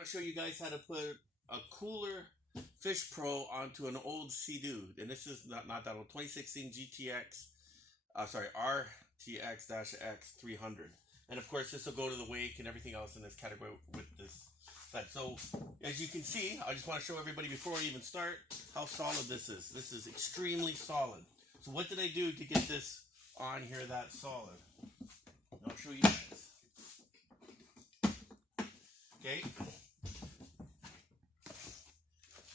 I'll show you guys how to put a cooler Fish Pro onto an old seadoo, and this is not that old, 2016 GTX, rxt-x 300, and of course this will go to the wake and everything else in this category with this. But so as you can see, I just want to show everybody before I even start how solid this is. This is extremely solid. So what did I do to get this on here that solid? I'll show you guys. Okay.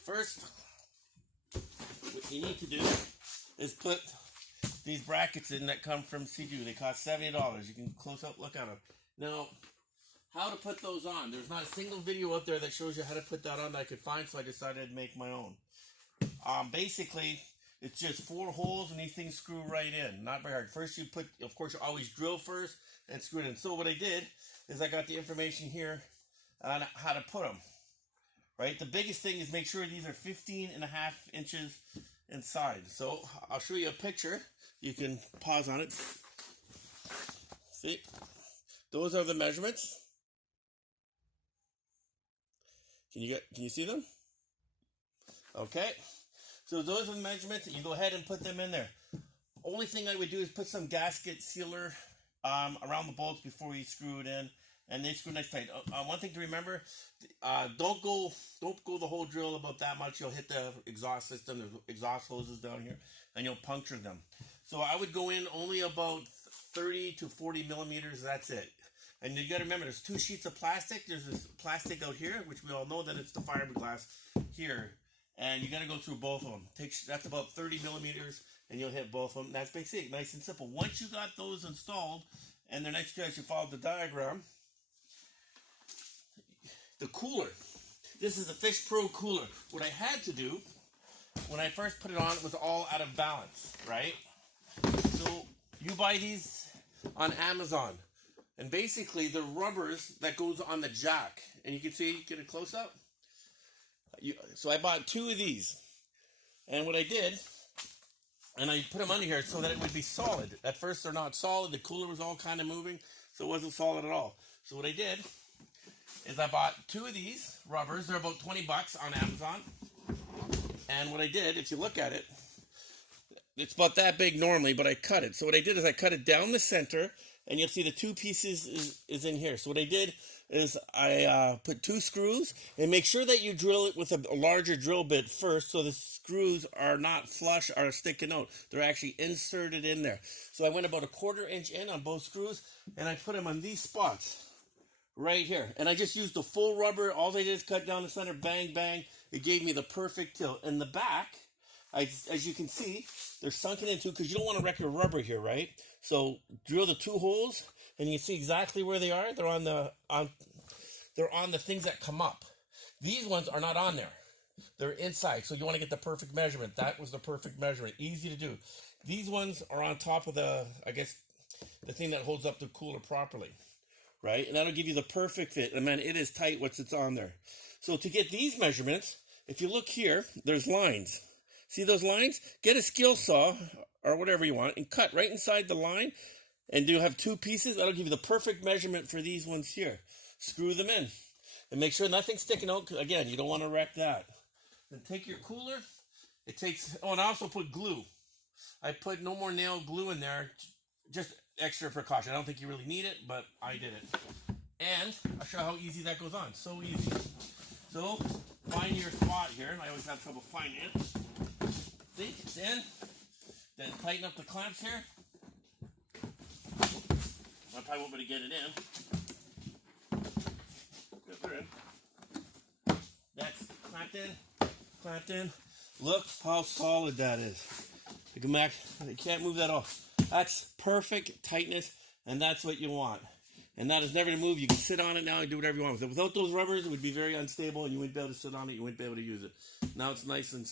First, what you need to do is put these brackets in that come from seadoo. They cost $70. You can close up, look at them. Now, how to put those on. There's not a single video out there that shows you how to put that on that I could find, so I decided to make my own. Basically, it's just 4 holes and these things screw right in. Not very hard. First you put, of course, you always drill first and screw it in. So what I did is I got the information here on how to put them. Right, the biggest thing is make sure these are 15.5 inches inside. So I'll show you a picture. You can pause on it. See, those are the measurements. Can you see them? Okay, so those are the measurements. You go ahead and put them in there. Only thing I would do is put some gasket sealer around the bolts before you screw it in. And they screw nice tight. One thing to remember: don't go the whole drill about that much. You'll hit the exhaust system. There's exhaust hoses down here, and you'll puncture them. So I would go in only about 30 to 40 millimeters. That's it. And you got to remember, there's 2 sheets of plastic. There's this plastic out here, which we all know that it's the fiberglass here, and you got to go through both of them. That's about 30 millimeters, and you'll hit both of them. That's basically nice and simple. Once you got those installed, and they're nice to as you follow the diagram. The cooler. This is a Fish Pro cooler. What I had to do when I first put it on, it was all out of balance, right? So you buy these on Amazon, and basically the rubbers that goes on the jack, and you can see, get a close up. So I bought 2 of these, and what I did, and I put them under here so that it would be solid. At first they're not solid. The cooler was all kind of moving, so it wasn't solid at all. So what I did is I bought 2 of these rubbers. They're about 20 bucks on Amazon. And what I did, if you look at it, it's about that big normally, but I cut it. So what I did is I cut it down the center, and you'll see the 2 pieces is in here. So what I did is I put 2 screws, and make sure that you drill it with a larger drill bit first, so the screws are not flush or sticking out. They're actually inserted in there. So I went about a 1/4 inch in on both screws, and I put them on these spots. Right here. And I just used the full rubber. All they did is cut down the center, bang, bang. It gave me the perfect tilt. In the back, as you can see, they're sunken into, because you don't want to wreck your rubber here, right? So drill the 2 holes, and you can see exactly where they are. They're on the things that come up. These ones are not on there. They're inside, so you want to get the perfect measurement. That was the perfect measurement. Easy to do. These ones are on top of the thing that holds up the cooler properly. Right? And that'll give you the perfect fit. And man, it is tight once it's on there. So to get these measurements, if you look here, there's lines. See those lines? Get a skill saw or whatever you want and cut right inside the line. And you have 2 pieces. That'll give you the perfect measurement for these ones here. Screw them in. And make sure nothing's sticking out. Again, you don't want to wreck that. Then take your cooler. And I also put glue. I put no more nail glue in there. Just extra precaution. I don't think you really need it, but I did it. And I'll show you how easy that goes on. So easy. So find your spot here. I always have trouble finding it. See, it's in. Then tighten up the clamps here. I probably won't be able to get it in. Yep, they're in. That's clamped in. Look how solid that is. You can't move that off. That's perfect tightness, and that's what you want. And that is never to move. You can sit on it now and do whatever you want with it. Without those rubbers, it would be very unstable, and you wouldn't be able to sit on it. You wouldn't be able to use it. Now it's nice and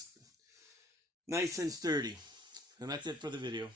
sturdy. And that's it for the video.